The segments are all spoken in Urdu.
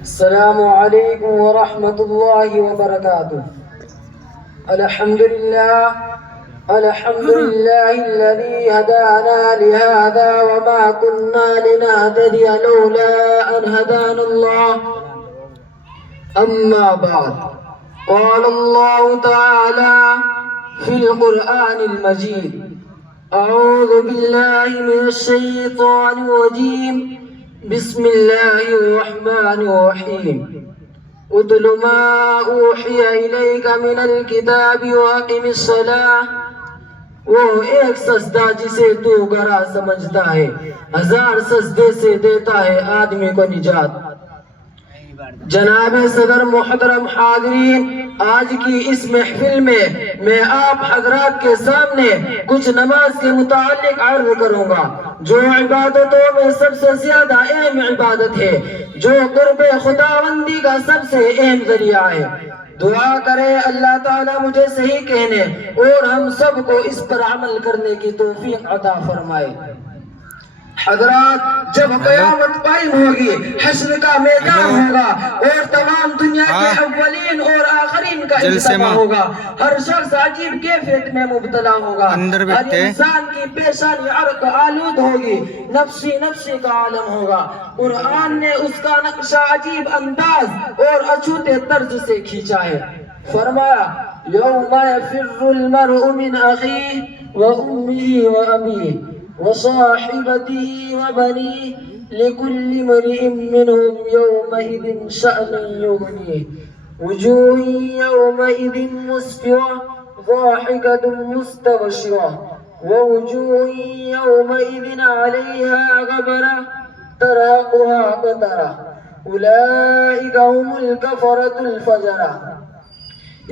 السلام علیکم ورحمۃ اللہ وبرکاتہ۔ الحمد للہ الذی هدانا لهذا وما كنا لنهتدي لولا ان هدانا الله، اما بعد، قال الله تعالى في القرآن المجيد: اعوذ باللہ من الشیطان الرجیم، بسم اللہ الرحمن الرحیم۔ اتل ما اوحی الیک من الکتاب واقم الصلاۃ۔ وہ ایک سجدہ جسے تو گرا سمجھتا ہے، 1000 سجدے سے دیتا ہے آدمی کو نجات۔ جناب صدر محترم حاضرین، آج کی اس محفل میں آپ حضرات کے سامنے کچھ نماز کے متعلق عرض کروں گا، جو عبادتوں میں سب سے زیادہ اہم عبادت ہے، جو قرب خداوندی کا سب سے اہم ذریعہ ہے۔ دعا کرے اللہ تعالیٰ مجھے صحیح کہنے اور ہم سب کو اس پر عمل کرنے کی توفیق عطا فرمائے۔ حضرات، جب قیامت قائم ہوگی، حشر کا میدان ہوگا اور تمام دنیا کے اولین اور آخرین کا اجتماع ہوگا، ہر شخص عجیب کیفیت میں مبتلا ہوگا، ہر انسان کی پیشانی عرق آلود ہوگی، نفسی نفسی کا عالم ہوگا۔ قرآن نے اس کا نقشہ عجیب انداز اور اچھوتے طرز سے کھینچا ہے۔ فرمایا: یوم یفر المرء من اخیہ وامہ وابیہ وصاحبته وبنيه لكل امرئ منهم يومئذ شأن يغنيه وجوه يومئذ مسفرة ضاحكة مستبشرة ووجوه يومئذ عليها غبرة ترهقها قترة أولئك هم الكفرة الفجرة۔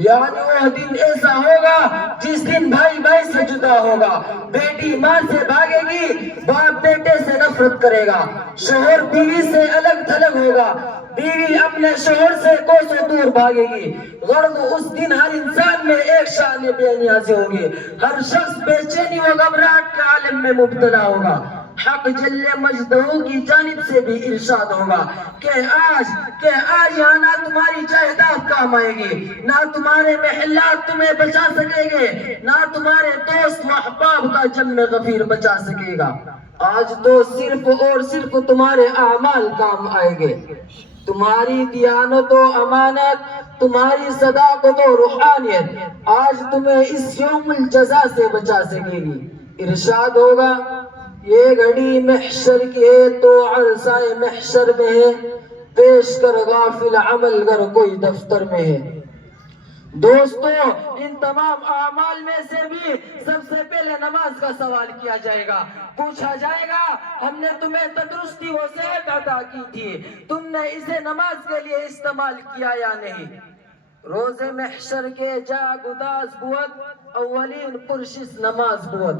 یعنی وہ دن ایسا ہوگا جس دن بھائی بھائی سے جدا ہوگا، بیٹی ماں سے بھاگے گی، باپ بیٹے سے نفرت کرے گا، شوہر بیوی سے الگ تھلگ ہوگا، بیوی اپنے شوہر سے کوسوں دور بھاگے گی۔ غرض اس دن ہر انسان میں ایک شان بے نیازی ہوگی، ہر شخص بے چینی و گھبراہٹ کے عالم میں مبتلا ہوگا۔ حق جل مجدہ کی جانب سے بھی ارشاد ہوگا کہ آج یہاں نہ تمہاری جائیداد کام آئے گی، نہ تمہارے محلات تمہیں بچا سکے گے، نہ تمہارے دوست و احباب کا جم غفیر بچا سکے گا۔ آج تو صرف اور صرف تمہارے اعمال کام آئیں گے، تمہاری دیانت و امانت، تمہاری صداقت و روحانیت آج تمہیں اس یوم الجزا سے بچا سکے گی۔ ارشاد ہوگا: یہ گھڑی محشر کی ہے تو عرصہ محشر میں ہے، پیش کر غافل عمل گر کوئی دفتر میں ہے۔ دوستو، ان تمام اعمال میں سے بھی سب سے پہلے نماز کا سوال کیا جائے گا، پوچھا جائے گا: ہم نے تمہیں تندرستی و صحت عطا کی تھی، تم نے اسے نماز کے لیے استعمال کیا یا نہیں؟ روز محشر کے جا گداز بود، اولین پرشش نماز بود۔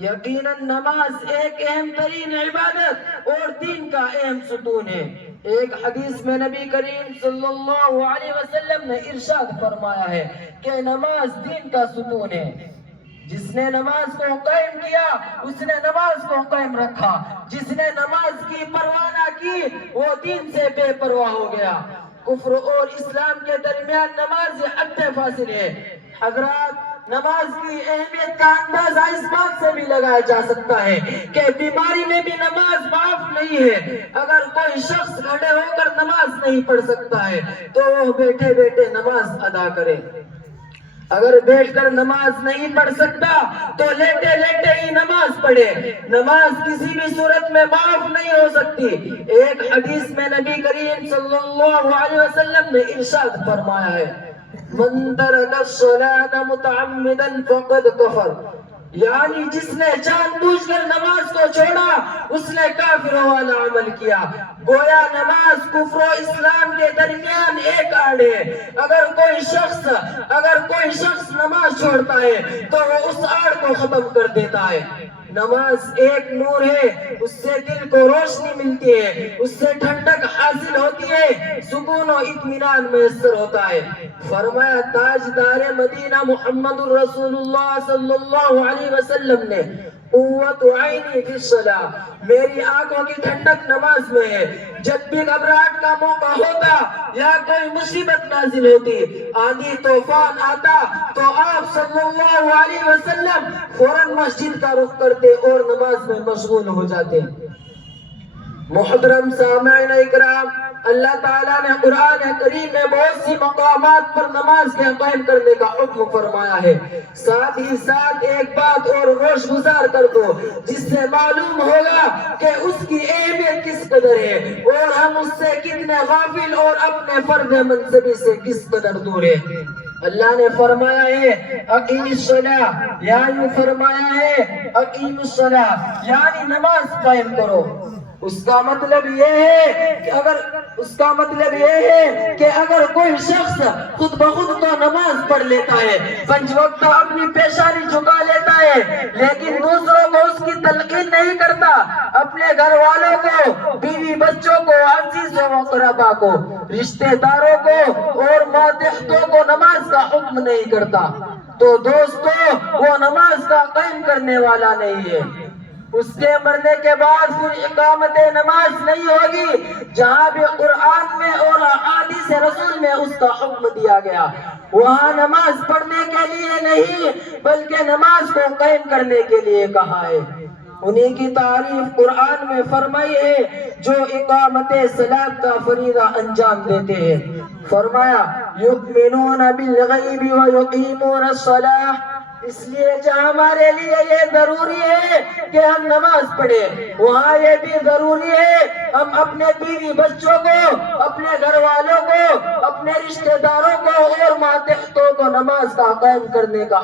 یقیناً نماز ایک اہم ترین عبادت اور دین کا اہم ستون ہے۔ ایک حدیث میں نبی کریم صلی اللہ علیہ وسلم نے ارشاد فرمایا ہے کہ نماز دین کا ستون ہے۔ جس نے نماز کو قائم کیا اس نے نماز کو قائم رکھا، جس نے نماز کی پرواہ نہ کی وہ دین سے بے پرواہ ہو گیا۔ کفر اور اسلام کے درمیان نماز حد فاصل ہے۔ حضرات، نماز کی اہمیت کا اندازہ اس بات سے بھی لگایا جا سکتا ہے کہ بیماری میں بھی نماز معاف نہیں ہے۔ اگر کوئی شخص کھڑے ہو کر نماز نہیں پڑھ سکتا ہے تو وہ بیٹھے بیٹھے نماز ادا کرے، اگر بیٹھ کر نماز نہیں پڑھ سکتا تو لیٹے لیٹے ہی نماز پڑھے۔ نماز کسی بھی صورت میں معاف نہیں ہو سکتی۔ ایک حدیث میں نبی کریم صلی اللہ علیہ وسلم نے ارشاد فرمایا ہے: من ترک الصلاۃ متعمدا فقد کفر۔ یعنی جس نے جان بوجھ کر نماز کو چھوڑا اس نے کافروں والا عمل کیا۔ گویا نماز کفر و اسلام کے درمیان ایک آڑ ہے۔ اگر کوئی شخص نماز چھوڑتا ہے تو وہ اس آڑ کو ختم کر دیتا ہے۔ نماز ایک نور ہے، اس سے دل کو روشنی ملتی ہے، اس سے ٹھنڈک حاصل ہوتی ہے، سکون و اطمینان میسر ہوتا ہے۔ فرمایا تاجدار مدینہ محمد الرسول اللہ صلی اللہ علیہ وسلم نے: قوت عینی فی الصلاۃ، میری آنکھوں کی ٹھنڈک نماز میں ہے۔ جب بھی گھبراہٹ کا موقع ہوتا یا کوئی مصیبت نازل ہوتی، آندھی طوفان آتا، تو آپ صلی اللہ علیہ وسلم فوراً مسجد کا رخ کرتے اور نماز میں مشغول ہو جاتے۔ محترم سامعین اکرام، اللہ تعالیٰ نے قرآن کریم میں بہت سی مقامات پر نماز کے قائم کرنے کا حکم فرمایا ہے۔ ساتھ ہی ساتھ ایک بات اور روش گزار کر دو جس سے معلوم ہوگا کہ اس کی اہمیت کس قدر ہے اور ہم اس سے کتنے غافل اور اپنے فرض منصبی سے کس قدر دور ہیں۔ اللہ نے فرمایا ہے اقیم الصلاۃ، یعنی فرمایا ہے اقیم الصلاۃ یعنی نماز قائم کرو۔ اس کا مطلب یہ ہے کہ اگر کوئی شخص خود بخود تو نماز پڑھ لیتا ہے، 5 وقت اپنی پیشانی جھکا لیتا ہے، لیکن دوسروں کو اس کی تلقین نہیں کرتا، اپنے گھر والوں کو، بیوی بچوں کو، عزیزوں و اقربا کو، رشتہ داروں کو اور ماتحتوں کو نماز کا حکم نہیں کرتا، تو دوستو وہ نماز کا قائم کرنے والا نہیں ہے۔ اس کے مرنے کے بعد پھر اقامت نماز نہیں ہوگی۔ جہاں بھی قرآن میں اور احادیث رسول میں اس کا حکم دیا گیا، وہاں نماز پڑھنے کے لیے نہیں بلکہ نماز کو قائم کرنے کے لیے کہا ہے۔ انہی کی تعریف قرآن میں فرمائی ہے جو اقامت صلاۃ کا فریضہ انجام دیتے ہیں۔ فرمایا یؤمنون بالغیب ویقیمون الصلاۃ، اس لیے جہاں ہمارے لیے یہ ضروری ہے کہ ہم نماز پڑھیں، وہاں یہ بھی ضروری ہے ہم اپنے بیوی بچوں کو، اپنے گھر والوں کو، اپنے رشتہ داروں کو اور ماتحتوں کو نماز کا قائم کرنے کا